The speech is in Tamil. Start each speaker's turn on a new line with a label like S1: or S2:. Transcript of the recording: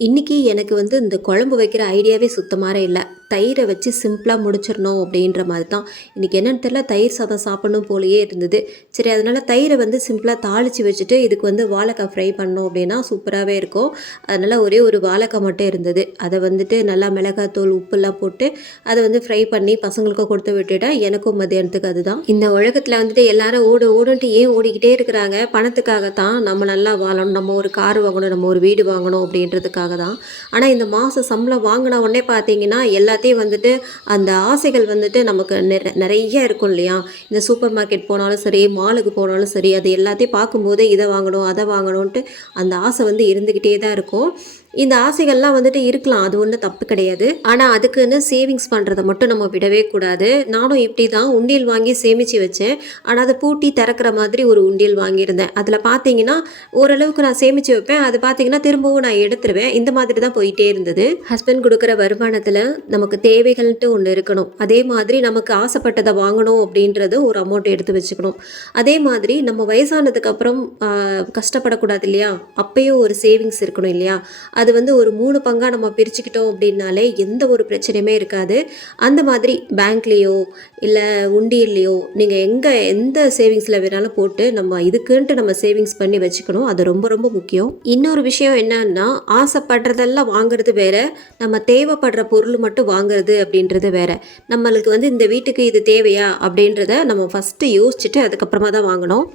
S1: இன்றைக்கி எனக்கு வந்து இந்த குழம்பு வைக்கிற ஐடியாவே சுத்தமாக இல்லை. தயிரை வச்சு சிம்பிளாக முடிச்சிடணும் அப்படின்ற மாதிரி தான். இன்றைக்கி என்னென்னு தெரியல தயிர் சாதம் சாப்பிடணும் போலயே இருந்தது. சரி அதனால் தயிரை வந்து சிம்பிளாக தாளித்து வச்சுட்டு இதுக்கு வந்து வாழைக்காய் ஃப்ரை பண்ணோம் அப்படின்னா சூப்பராகவே இருக்கும். அதனால் ஒரே ஒரு வாழைக்காய் மட்டும் இருந்தது. அதை வந்துட்டு நல்லா மிளகாத்தூள் உப்புலாம் போட்டு அதை வந்து ஃப்ரை பண்ணி பசங்களுக்கும் கொடுத்து விட்டுட்டேன். எனக்கும் மதியானத்துக்கு அதுதான். இந்த உலகத்தில் வந்துட்டு எல்லாரும் ஓடு ஓடுன்ட்டு ஏன் ஓடிக்கிட்டே இருக்கிறாங்க? பணத்துக்காகத்தான் நம்ம நல்லா வாழணும். நம்ம ஒரு கார் வாங்கணும் நம்ம ஒரு வீடு வாங்கணும் அப்படின்றதுக்காக தான். ஆனால் இந்த மாதம் சம்பளம் வாங்கின உடனே பார்த்தீங்கன்னா எல்லாத்தையும் வந்துட்டு அந்த ஆசைகள் வந்துட்டு நமக்கு நிறைய இருக்கும் இல்லையா? இந்த சூப்பர் மார்க்கெட் போனாலும் சரி மாலுக்கு போனாலும் சரி அது எல்லாத்தையும் பார்க்கும்போது இதை வாங்கணும் அதை வாங்கணும்ன்ட்டு அந்த ஆசை வந்து இருந்துக்கிட்டே தான் இருக்கும். இந்த ஆசைகள்லாம் வந்துட்டு இருக்கலாம். அது ஒன்றும் தப்பு கிடையாது. ஆனால் அதுக்குன்னு சேவிங்ஸ் பண்ணுறதை மட்டும் நம்ம விடவே கூடாது. நானும் இப்படி தான் உண்டியல் வாங்கி சேமித்து வச்சேன். ஆனால் அதை பூட்டி திறக்கிற மாதிரி ஒரு உண்டியல் வாங்கியிருந்தேன். அதில் பார்த்தீங்கன்னா ஓரளவுக்கு நான் சேமித்து வைப்பேன். அது பார்த்தீங்கன்னா திரும்பவும் நான் எடுத்துருவேன். இந்த மாதிரி தான் போயிட்டே இருந்தது. ஹஸ்பண்ட் கொடுக்குற வருமானத்தில் நமக்கு தேவைகள்ன்ட்டு ஒன்று இருக்கணும். அதே மாதிரி நமக்கு ஆசைப்பட்டதை வாங்கணும் அப்படின்றது ஒரு அமௌண்ட் எடுத்து வச்சுக்கணும். அதே மாதிரி நம்ம வயசானதுக்கு அப்புறம் கஷ்டப்படக்கூடாது இல்லையா? அப்பயும் ஒரு சேவிங்ஸ் இருக்கணும் இல்லையா? அது அது வந்து ஒரு மூணு பங்காக நம்ம பிரிச்சுக்கிட்டோம் அப்படின்னாலே எந்த ஒரு பிரச்சனையுமே இருக்காது. அந்த மாதிரி பேங்க்லேயோ இல்லை உண்டியல்லையோ நீங்கள் எங்கே எந்த சேவிங்ஸில் வேணாலும் போட்டு நம்ம இதுக்குன்ட்டு நம்ம சேவிங்ஸ் பண்ணி வச்சுக்கணும். அது ரொம்ப ரொம்ப முக்கியம். இன்னொரு விஷயம் என்னன்னா ஆசைப்படுறதெல்லாம் வாங்குறது வேற. நம்ம தேவைப்படுற பொருள் மட்டும் வாங்குறது அப்படின்றது வேற. நம்மளுக்கு வந்து இந்த வீட்டுக்கு இது தேவையா அப்படின்றத நம்ம ஃபஸ்ட்டு யோசிச்சுட்டு அதுக்கப்புறமா தான் வாங்கணும்.